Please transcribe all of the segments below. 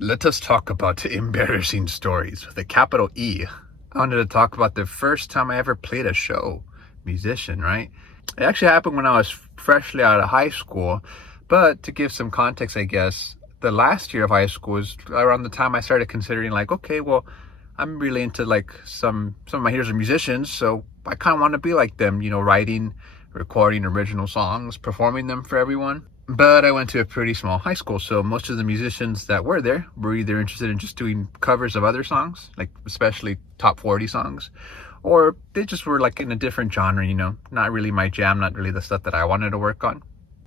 Let us talk about embarrassing stories with a capital E. I wanted to talk about the first time I ever played a show. Musician, right? It actually happened when I was freshly out of high school. But to give some context, I guess, the last year of high school was around the time I started considering, like, okay, well, I'm really into like some of my heroes are musicians, so I kind of want to be like them, writing, recording original songs, performing them for everyone. But I went to a pretty small high school, so most of the musicians that were there were either interested in just doing covers of other songs, like especially top 40 songs, or they just were like in a different genre, not really my jam, not really the stuff that I wanted to work on.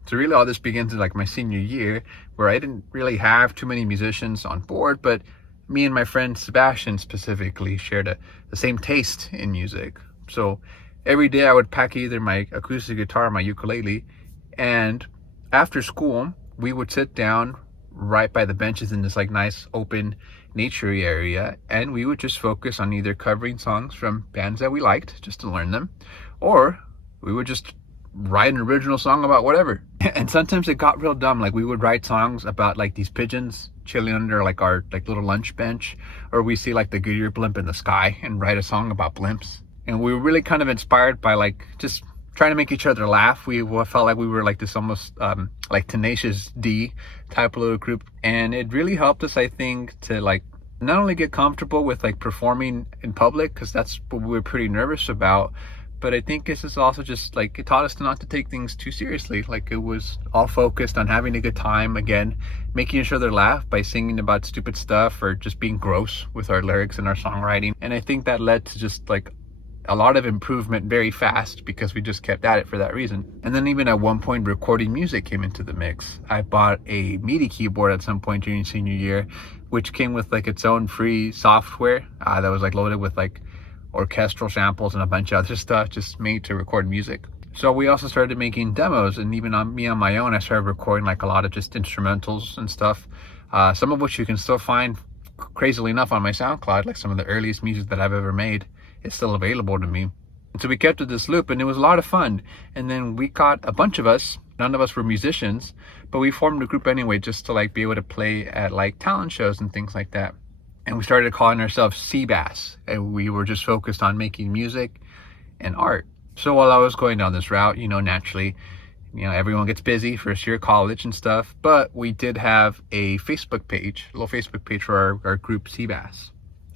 So really all this begins in like my senior year, where I didn't really have too many musicians on board, but me and my friend Sebastian specifically shared the same taste in music. So every day I would pack either my acoustic guitar or my ukulele, and after school we would sit down right by the benches in this like nice open nature area, and we would just focus on either covering songs from bands that we liked just to learn them, or we would just write an original song about whatever. And sometimes it got real dumb. Like we would write songs about like these pigeons chilling under like our like little lunch bench, or we see like the Goodyear blimp in the sky and write a song about blimps. And we were really kind of inspired by like just trying to make each other laugh. We felt like we were like this almost like Tenacious D type of little group, and it really helped us, I think, to like not only get comfortable with like performing in public, because that's what we were pretty nervous about, but I think this is also just like it taught us not to take things too seriously. Like it was all focused on having a good time, again, making each other laugh by singing about stupid stuff or just being gross with our lyrics and our songwriting. And I think that led to just like a lot of improvement very fast, because we just kept at it for that reason. And then even at one point, recording music came into the mix. I bought a MIDI keyboard at some point during senior year, which came with like its own free software that was like loaded with like orchestral samples and a bunch of other stuff just made to record music. So we also started making demos, and even on my own, I started recording like a lot of just instrumentals and stuff, some of which you can still find, crazily enough, on my SoundCloud. Like some of the earliest music that I've ever made is still available to me. And so we kept with this loop, and it was a lot of fun. And then we got a bunch of us, none of us were musicians, but we formed a group anyway just to like be able to play at like talent shows and things like that. And we started calling ourselves Seabass, and we were just focused on making music and art. So while I was going down this route, naturally, everyone gets busy first year of college and stuff, but we did have a Facebook page, a little Facebook page for our group Seabass.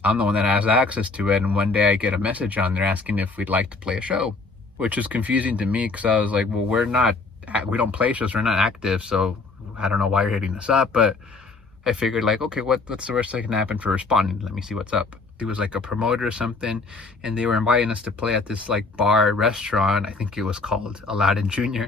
I'm the one that has access to it, and one day I get a message on there asking if we'd like to play a show, which is confusing to me because I was like, well, we don't play shows, we're not active, so I don't know why you're hitting us up. But I figured like, okay, what's the worst that can happen for responding? Let me see what's up. It was like a promoter or something, and they were inviting us to play at this like bar restaurant. I think it was called Aladdin Jr.,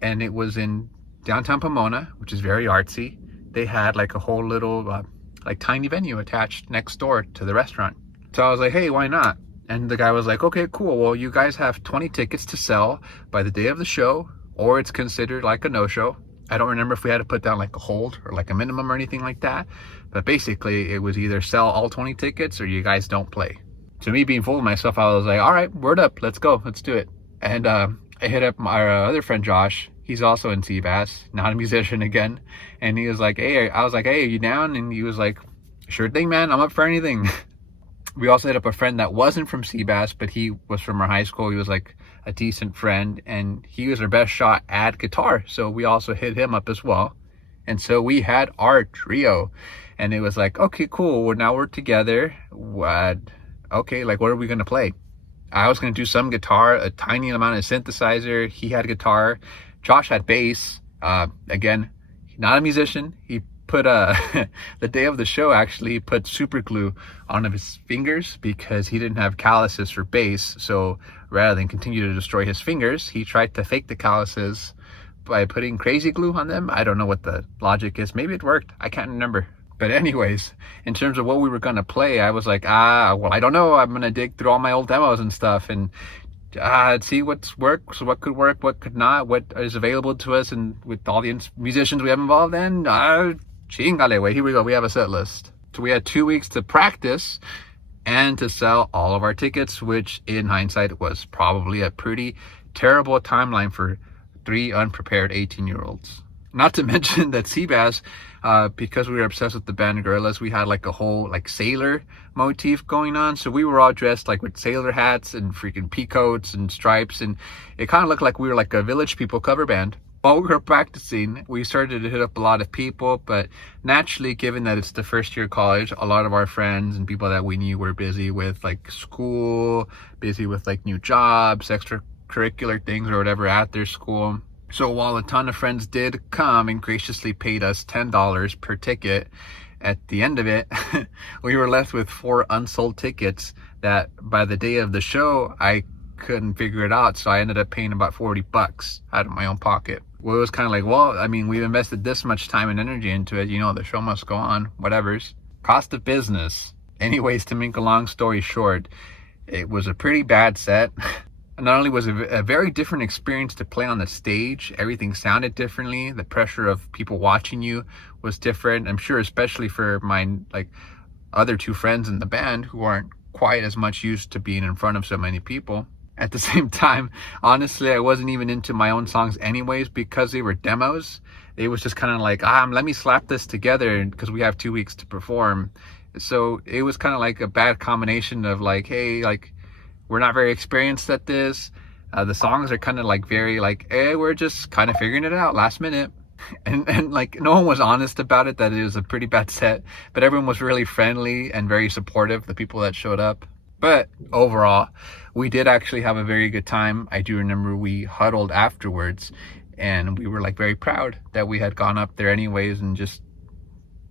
and it was in downtown Pomona, which is very artsy. They had like a whole little like tiny venue attached next door to the restaurant. So I was like, hey, why not? And the guy was like, okay, cool. Well, you guys have 20 tickets to sell by the day of the show, or it's considered like a no-show. I don't remember if we had to put down like a hold or like a minimum or anything like that. But basically, it was either sell all 20 tickets or you guys don't play. To me, being full of myself, I was like, all right, word up, let's go, let's do it. And I hit up my other friend, Josh. He's also in Seabass, not a musician again. And he was like, hey, I was like, hey, are you down? And he was like, sure thing, man, I'm up for anything. We also hit up a friend that wasn't from Seabass, but he was from our high school. He was like a decent friend, and he was our best shot at guitar. So we also hit him up as well. And so we had our trio, and it was like, okay, cool. Well, now we're together. Okay, like, what are we going to play? I was going to do some guitar, a tiny amount of synthesizer. He had guitar. Josh had bass. Again, not a musician. He put the day of the show, actually, he put super glue on his fingers because he didn't have calluses for bass. So rather than continue to destroy his fingers, he tried to fake the calluses by putting crazy glue on them. I don't know what the logic is. Maybe it worked. I can't remember. But anyways, in terms of what we were going to play, I was like, well, I don't know. I'm going to dig through all my old demos and stuff and see what's works, what could work, what could not, what is available to us, and with all the musicians we have involved in, chingale, wait, here we go. We have a set list. So we had 2 weeks to practice and to sell all of our tickets, which in hindsight was probably a pretty terrible timeline for 3 unprepared 18-year-olds. Not to mention that Seabass, because we were obsessed with the band Gorillaz, we had like a whole like sailor motif going on. So we were all dressed like with sailor hats and freaking peacoats and stripes, and it kind of looked like we were like a Village People cover band. While we were practicing, we started to hit up a lot of people, but naturally, given that it's the first year of college, a lot of our friends and people that we knew were busy with like school, busy with like new jobs, extracurricular things or whatever at their school. So while a ton of friends did come and graciously paid us $10 per ticket, at the end of it, we were left with 4 unsold tickets that by the day of the show, I couldn't figure it out. So I ended up paying about $40 out of my own pocket. Well, it was kind of like, well, I mean, we've invested this much time and energy into it. You know, the show must go on, whatever's. Cost of business. Anyways, to make a long story short, it was a pretty bad set. Not only was it a very different experience to play on the stage, everything sounded differently. The pressure of people watching you was different. I'm sure especially for my like other 2 friends in the band who aren't quite as much used to being in front of so many people. At the same time, honestly, I wasn't even into my own songs anyways because they were demos. It was just kind of like, let me slap this together because we have 2 weeks to perform. So it was kind of like a bad combination of like, hey, like, we're not very experienced at this. The songs are kind of like very like, hey, we're just kind of figuring it out last minute. And like no one was honest about it, that it was a pretty bad set, but everyone was really friendly and very supportive, the people that showed up. But overall, we did actually have a very good time. I do remember we huddled afterwards and we were like very proud that we had gone up there anyways and just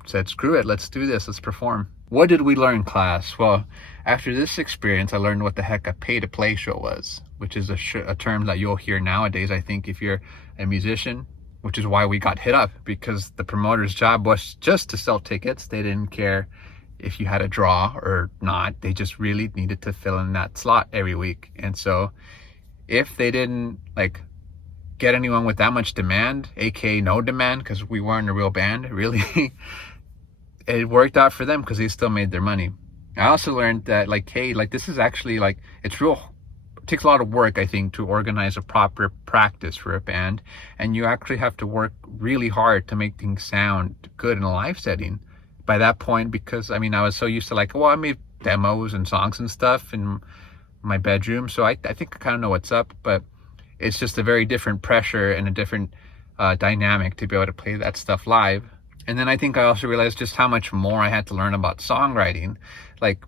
said, screw it, let's do this, let's perform. What did we learn, class? Well, after this experience, I learned what the heck a pay-to-play show was, which is a term that you'll hear nowadays, I think, if you're a musician, which is why we got hit up, because the promoter's job was just to sell tickets. They didn't care if you had a draw or not. They just really needed to fill in that slot every week. And so if they didn't like get anyone with that much demand, aka no demand, because we weren't a real band, really, it worked out for them because they still made their money. I also learned that like, hey, like this is actually like, it takes a lot of work, I think, to organize a proper practice for a band. And you actually have to work really hard to make things sound good in a live setting by that point, because I mean, I was so used to like, well, I made demos and songs and stuff in my bedroom. So I think I kind of know what's up, but it's just a very different pressure and a different dynamic to be able to play that stuff live. And then I think I also realized just how much more I had to learn about songwriting. Like,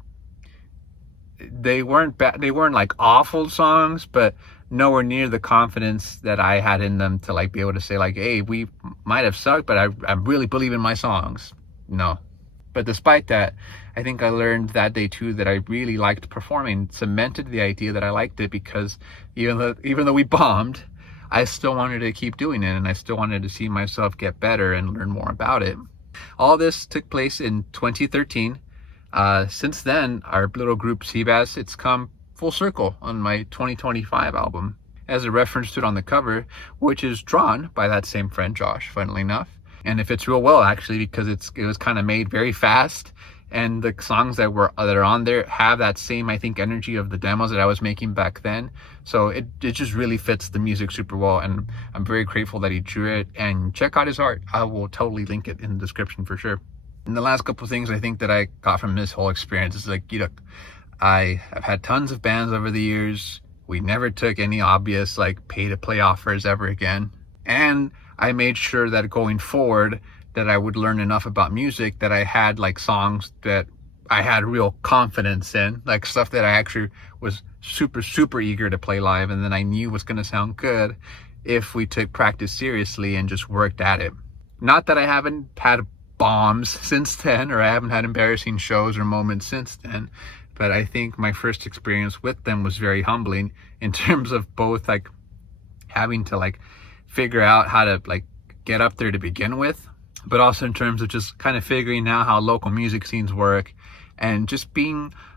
they weren't like awful songs, but nowhere near the confidence that I had in them to like be able to say like, hey, we might have sucked, but I really believe in my songs. No. But despite that, I think I learned that day too that I really liked performing, cemented the idea that I liked it, because even though we bombed, I still wanted to keep doing it, and I still wanted to see myself get better and learn more about it. All this took place in 2013. Since then, our little group Seabass, it's come full circle on my 2025 album, as a reference to it on the cover, which is drawn by that same friend Josh, funnily enough. And it fits real well actually, because it was kind of made very fast, and the songs that are on there have that same, I think, energy of the demos that I was making back then. So it just really fits the music super well, and I'm very grateful that he drew it. And check out his art. I will totally link it in the description for sure. And the last couple of things I think that I got from this whole experience is like, I have had tons of bands over the years. We never took any obvious like pay-to-play offers ever again. And I made sure that going forward that I would learn enough about music that I had like songs that I had real confidence in, like stuff that I actually was super, super eager to play live, and then I knew was going to sound good if we took practice seriously and just worked at it. Not that I haven't had bombs since then, or I haven't had embarrassing shows or moments since then, but I think my first experience with them was very humbling in terms of both like having to like figure out how to like get up there to begin with, but also in terms of just kind of figuring out how local music scenes work, and just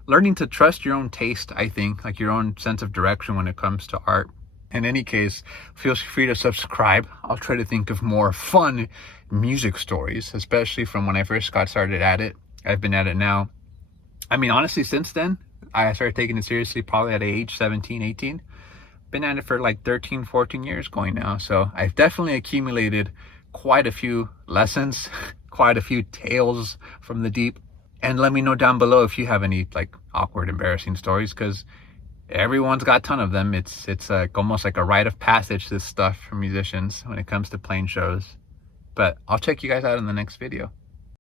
learning to trust your own taste, I think, like your own sense of direction when it comes to art. In any case, feel free to subscribe. I'll try to think of more fun music stories, especially from when I first got started at it. I've been at it now, I mean, honestly, since then, I started taking it seriously probably at age 17, 18. Been at it for like 13, 14 years going now. So I've definitely accumulated quite a few lessons, quite a few tales from the deep. And let me know down below if you have any like awkward, embarrassing stories, because everyone's got a ton of them. It's like almost like a rite of passage, this stuff for musicians when it comes to playing shows. But I'll check you guys out in the next video.